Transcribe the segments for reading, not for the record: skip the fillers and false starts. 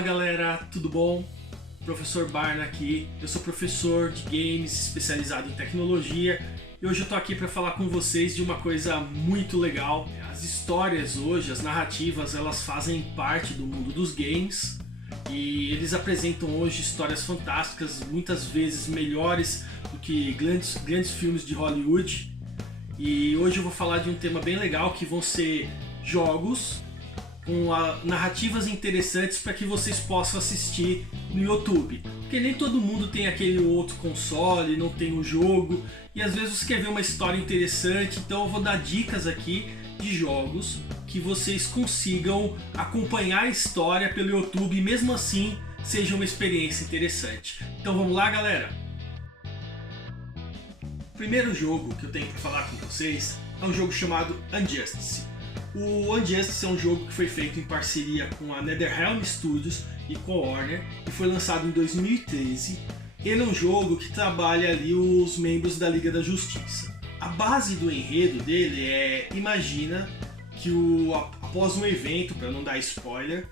Fala galera, tudo bom? Professor Barna aqui, eu sou professor de games especializado em tecnologia e hoje eu tô aqui para falar com vocês de uma coisa muito legal. As histórias hoje, as narrativas, elas fazem parte do mundo dos games e eles apresentam hoje histórias fantásticas, muitas vezes melhores do que grandes filmes de Hollywood. E hoje eu vou falar de um tema bem legal que vão ser jogos com narrativas interessantes para que vocês possam assistir no YouTube. Porque nem todo mundo tem aquele outro console, não tem o jogo, e às vezes você quer ver uma história interessante, então eu vou dar dicas aqui de jogos que vocês consigam acompanhar a história pelo YouTube e mesmo assim seja uma experiência interessante. Então vamos lá, galera? O primeiro jogo que eu tenho para falar com vocês é um jogo chamado Unjustice. O Unjustice é um jogo que foi feito em parceria com a NetherRealm Studios e com a Warner e foi lançado em 2013. Ele é um jogo que trabalha ali os membros da Liga da Justiça. A base do enredo dele é, imagina que após um evento, para não dar spoiler,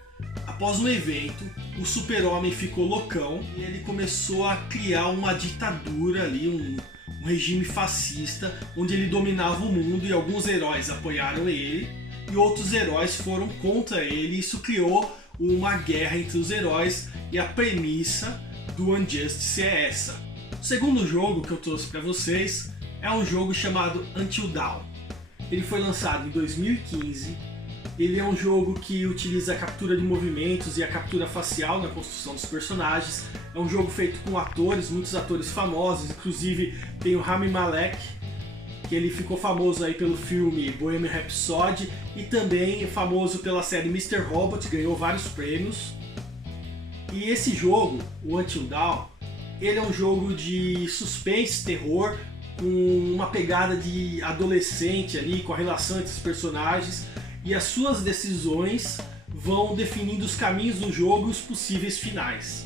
após um evento, o Super-Homem ficou loucão e ele começou a criar uma ditadura ali, um regime fascista, onde ele dominava o mundo e alguns heróis apoiaram ele e outros heróis foram contra ele, e isso criou uma guerra entre os heróis e a premissa do Unjustice é essa. O segundo jogo que eu trouxe para vocês é um jogo chamado Until Dawn. Ele foi lançado em 2015. Ele é um jogo que utiliza a captura de movimentos e a captura facial na construção dos personagens. É um jogo feito com atores, muitos atores famosos, inclusive tem o Rami Malek, que ele ficou famoso aí pelo filme Bohemian Rhapsody e também famoso pela série Mr. Robot, ganhou vários prêmios. E esse jogo, o Until Dawn, ele é um jogo de suspense, terror, com uma pegada de adolescente ali, com a relação entre os personagens, e as suas decisões vão definindo os caminhos do jogo e os possíveis finais.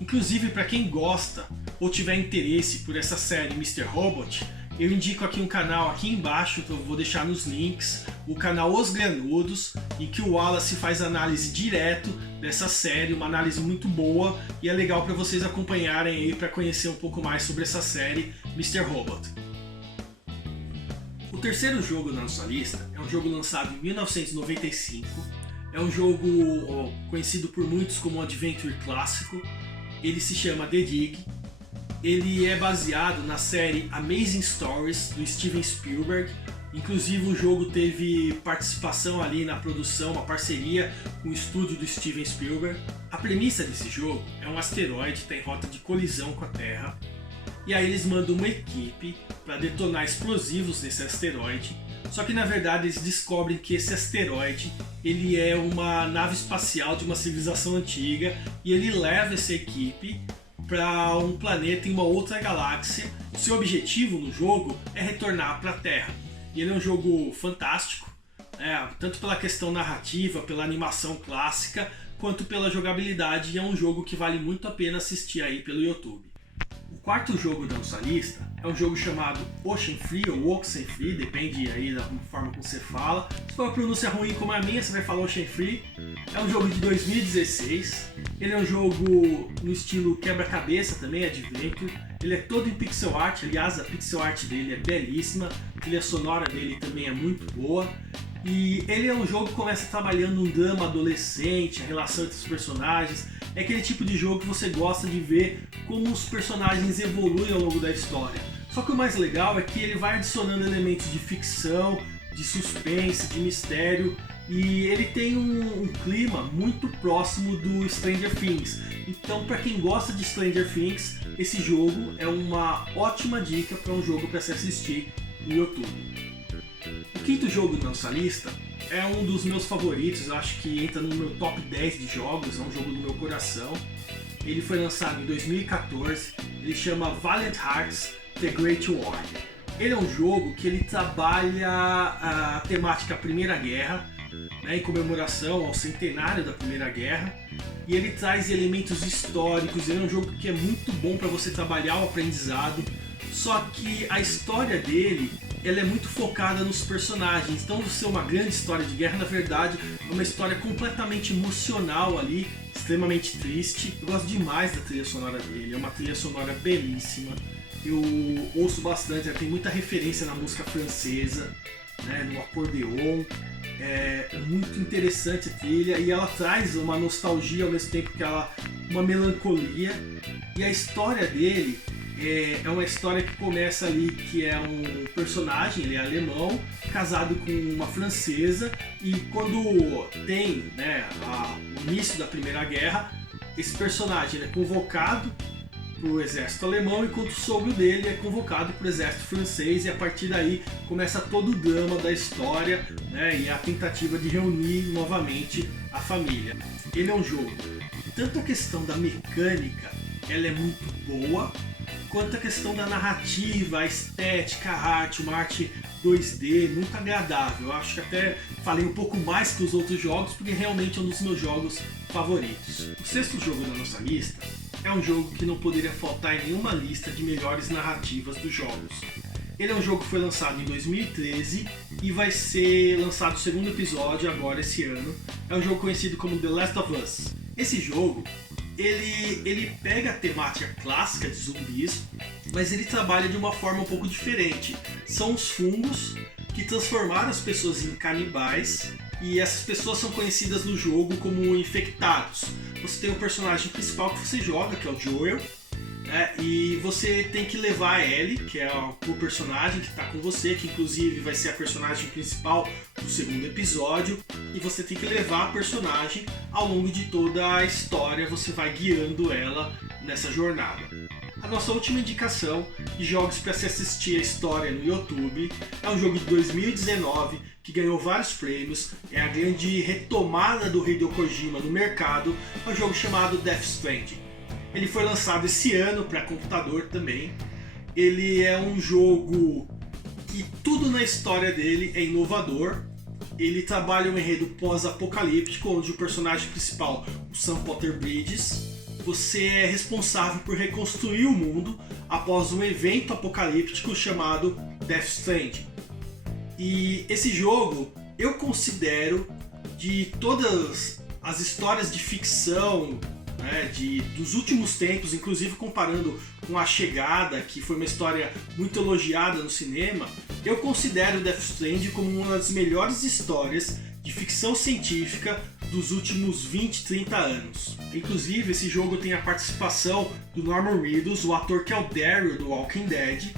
Inclusive, para quem gosta ou tiver interesse por essa série Mr. Robot, eu indico aqui um canal aqui embaixo, que eu vou deixar nos links, o canal Os Granudos, em que o Wallace faz análise direto dessa série, uma análise muito boa, e é legal para vocês acompanharem aí para conhecer um pouco mais sobre essa série Mr. Robot. O terceiro jogo na nossa lista é um jogo lançado em 1995, é um jogo conhecido por muitos como um adventure clássico, ele se chama The Dig. Ele é baseado na série Amazing Stories do Steven Spielberg. Inclusive o jogo teve participação ali na produção, uma parceria com o estúdio do Steven Spielberg. A premissa desse jogo é um asteroide que está em rota de colisão com a Terra. E aí eles mandam uma equipe para detonar explosivos nesse asteroide. Só que na verdade eles descobrem que esse asteroide ele é uma nave espacial de uma civilização antiga e ele leva essa equipe para um planeta em uma outra galáxia. O seu objetivo no jogo é retornar para a Terra. E ele é um jogo fantástico, tanto pela questão narrativa, pela animação clássica, quanto pela jogabilidade. E é um jogo que vale muito a pena assistir aí pelo YouTube. O quarto jogo da nossa lista é um jogo chamado Oxenfree ou Oxenfree, depende aí da forma como você fala. Se for uma pronúncia ruim como a minha, você vai falar Oxenfree. É um jogo de 2016. Ele é um jogo no estilo quebra-cabeça também, adventure. Ele é todo em pixel art, aliás a pixel art dele é belíssima. A trilha sonora dele também é muito boa. E ele é um jogo que começa trabalhando um drama adolescente, a relação entre os personagens. É aquele tipo de jogo que você gosta de ver como os personagens evoluem ao longo da história. Só que o mais legal é que ele vai adicionando elementos de ficção, de suspense, de mistério. E ele tem um clima muito próximo do Stranger Things. Então, para quem gosta de Stranger Things, esse jogo é uma ótima dica para um jogo para se assistir no YouTube. O quinto jogo da nossa lista é um dos meus favoritos, eu acho que entra no meu top 10 de jogos, é um jogo do meu coração. Ele foi lançado em 2014, ele chama Valiant Hearts: The Great War. Ele é um jogo que ele trabalha a temática Primeira Guerra, em comemoração ao centenário da Primeira Guerra, e ele traz elementos históricos. Ele é um jogo que é muito bom para você trabalhar o aprendizado. só que a história dele ela é muito focada nos personagens. Então, ser uma grande história de guerra, na verdade, é uma história completamente emocional ali, extremamente triste. Eu gosto demais da trilha sonora dele, é uma trilha sonora belíssima. Eu ouço bastante, tem muita referência na música francesa, né, no acordeon. É muito interessante a trilha e ela traz uma nostalgia ao mesmo tempo que ela uma melancolia. E a história dele é uma história que começa ali que é um personagem, ele é alemão, casado com uma francesa, e quando tem, né, o início da Primeira Guerra, esse personagem é convocado para o exército alemão, enquanto o sogro dele é convocado para o exército francês, e a partir daí começa todo o drama da história, né, e a tentativa de reunir novamente a família. Ele é um jogo, tanto a questão da mecânica ela é muito boa, quanto a questão da narrativa, a estética, a arte, uma arte 2D muito agradável. Eu acho que até falei um pouco mais que os outros jogos, porque realmente é um dos meus jogos favoritos. O sexto jogo da nossa lista é um jogo que não poderia faltar em nenhuma lista de melhores narrativas dos jogos. Ele é um jogo que foi lançado em 2013 e vai ser lançado o segundo episódio agora esse ano. É um jogo conhecido como The Last of Us. Esse jogo ele pega a temática clássica de zumbis, mas ele trabalha de uma forma um pouco diferente. São os fungos que transformaram as pessoas em canibais, e essas pessoas são conhecidas no jogo como infectados. Você tem o personagem principal que você joga, que é o Joel, né? E você tem que levar a Ellie, que é o personagem que está com você, que inclusive vai ser a personagem principal do segundo episódio, e você tem que levar a personagem ao longo de toda a história, você vai guiando ela nessa jornada. A nossa última indicação de jogos para se assistir a história no YouTube é um jogo de 2019 que ganhou vários prêmios, é a grande retomada do Hideo Kojima no mercado, é um jogo chamado Death Stranding. Ele foi lançado esse ano para computador também. Ele é um jogo que tudo na história dele é inovador. Ele trabalha um enredo pós-apocalíptico, onde o personagem principal, o Sam Potter Bridges, você é responsável por reconstruir o mundo após um evento apocalíptico chamado Death Stranding. E esse jogo eu considero, de todas as histórias de ficção, né, dos últimos tempos, inclusive comparando com A Chegada, que foi uma história muito elogiada no cinema, eu considero Death Stranding como uma das melhores histórias de ficção científica dos últimos 20, 30 anos. Inclusive, esse jogo tem a participação do Norman Reedus, o ator que é o Daryl do Walking Dead,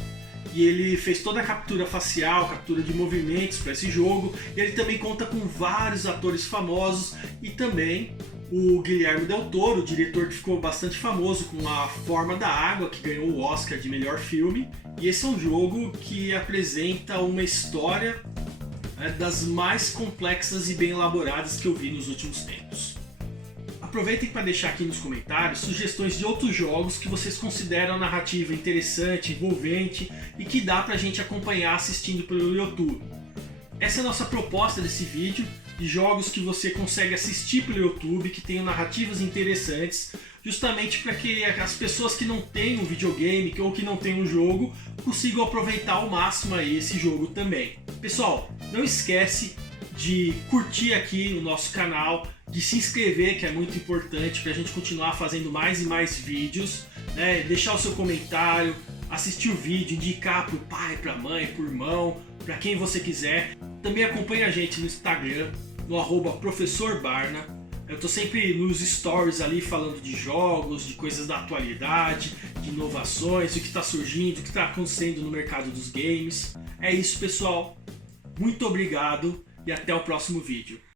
e ele fez toda a captura facial, captura de movimentos para esse jogo, e ele também conta com vários atores famosos, e também o Guilherme Del Toro, o diretor que ficou bastante famoso com A Forma da Água, que ganhou o Oscar de melhor filme. E esse é um jogo que apresenta uma história das mais complexas e bem elaboradas que eu vi nos últimos tempos. Aproveitem para deixar aqui nos comentários sugestões de outros jogos que vocês consideram a narrativa interessante, envolvente e que dá pra gente acompanhar assistindo pelo YouTube. Essa é a nossa proposta desse vídeo, de jogos que você consegue assistir pelo YouTube, que tenham narrativas interessantes, justamente para que as pessoas que não têm um videogame ou que não têm um jogo consigam aproveitar ao máximo aí esse jogo também. Pessoal, não esquece de curtir aqui o nosso canal, de se inscrever, que é muito importante para a gente continuar fazendo mais e mais vídeos, né? Deixar o seu comentário, assistir o vídeo, indicar para o pai, para a mãe, para o irmão, para quem você quiser. Também acompanhe a gente no Instagram, no @professorbarna. Eu tô sempre nos stories ali falando de jogos, de coisas da atualidade, de inovações, o que está surgindo, o que está acontecendo no mercado dos games. É isso, pessoal. Muito obrigado e até o próximo vídeo.